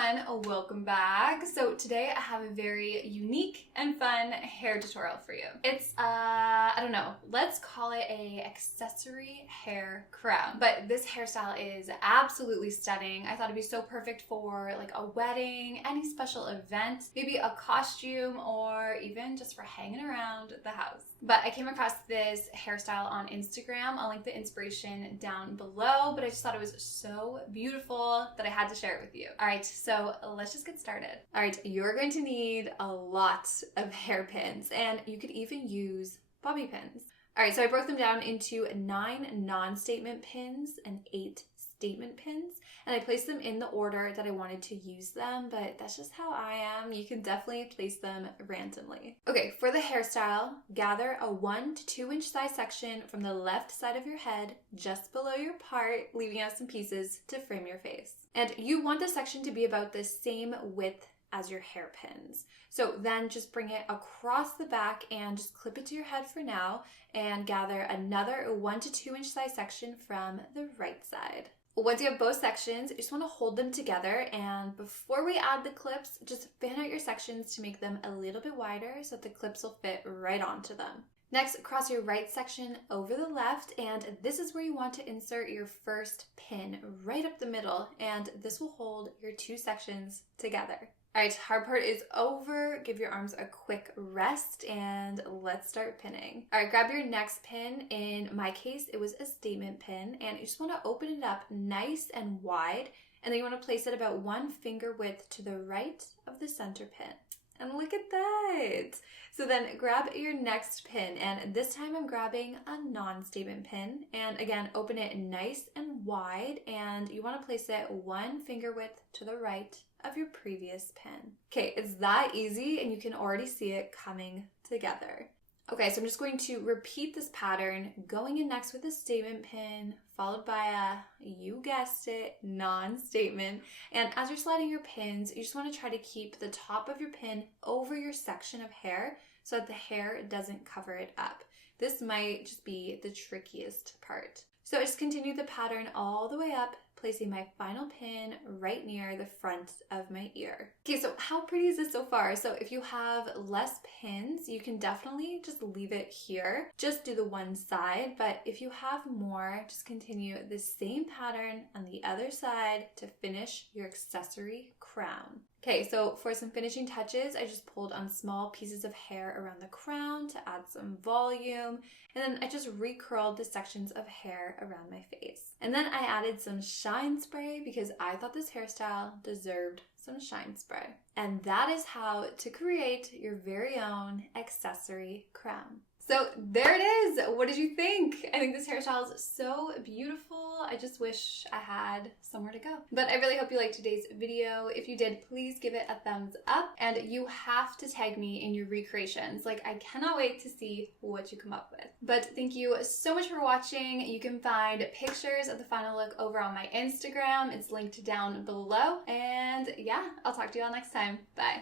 everyone, welcome back. So today I have a very unique and fun hair tutorial for you. It's I don't know, let's call it a accessory hair crown. But this hairstyle is absolutely stunning. I thought it'd be so perfect for like a wedding, any special event, maybe a costume, or even just for hanging around the house. But I came across this hairstyle on Instagram. I'll link the inspiration down below, but I just thought it was so beautiful that I had to share it with you. All right, so let's just get started. All right, you're going to need a lot of hairpins, and you could even use bobby pins. All right, so I broke them down into 9 non-statement pins and 8 statement pins, and I placed them in the order that I wanted to use them, but that's just how I am. You can definitely place them randomly. Okay, for the hairstyle, gather a 1 to 2 inch size section from the left side of your head, just below your part, leaving out some pieces to frame your face. And you want this section to be about the same width as your hairpins. So then just bring it across the back and just clip it to your head for now, and gather another 1 to 2 inch size section from the right side. Once you have both sections, you just want to hold them together, and before we add the clips, just fan out your sections to make them a little bit wider so that the clips will fit right onto them. Next, cross your right section over the left, and this is where you want to insert your first pin right up the middle, and this will hold your 2 sections together. All right, hard part is over. Give your arms a quick rest and let's start pinning. All right, grab your next pin. In my case, it was a statement pin, and you just want to open it up nice and wide, and then you want to place it about 1 finger width to the right of the center pin. And look at that! So then grab your next pin, and this time I'm grabbing a non-statement pin, and again, open it nice and wide, and you want to place it 1 finger width to the right of your previous pin. Okay, it's that easy, and you can already see it coming together. Okay, so I'm just going to repeat this pattern, going in next with a statement pin, followed by a, you guessed it, non-statement. And as you're sliding your pins, you just want to try to keep the top of your pin over your section of hair so that the hair doesn't cover it up. This might just be the trickiest part. So I just continue the pattern all the way up, placing my final pin right near the front of my ear. Okay, so how pretty is this so far? So if you have less pins, you can definitely just leave it here. Just do the one side, but if you have more, just continue the same pattern on the other side to finish your accessory crown. Okay, so for some finishing touches, I just pulled on small pieces of hair around the crown to add some volume, and then I just recurled the sections of hair around my face. And then I added some shine spray because I thought this hairstyle deserved some shine spray. And that is how to create your very own accessory crown. So there it is. What did you think? I think this hairstyle is so beautiful. I just wish I had somewhere to go. But I really hope you liked today's video. If you did, please give it a thumbs up. And you have to tag me in your recreations. Like, I cannot wait to see what you come up with. But thank you so much for watching. You can find pictures of the final look over on my Instagram. It's linked down below. And yeah, I'll talk to you all next time. Bye.